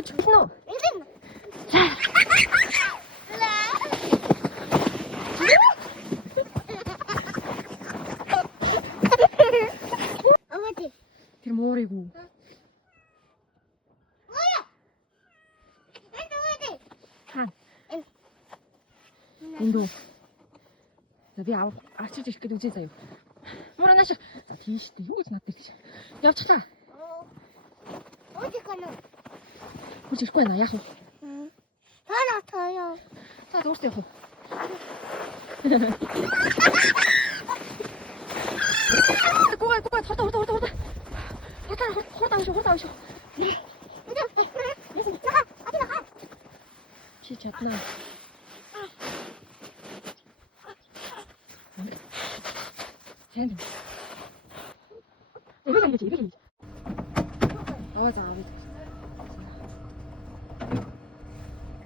Kuch no. Тэр моорыг. Хан. Эндөө. Би авчирч ирэх гэдэг үзье заяа. Муура нааш. За тийш дээ. Юу гэж надад гэж. Явчихлаа. Хүч ирэхгүй байна яах вэ? Таатаяа. За дуурс явах уу? Гуй хурд. Чи чаднаа. Хэн? Эвэг ингэж. Аа за.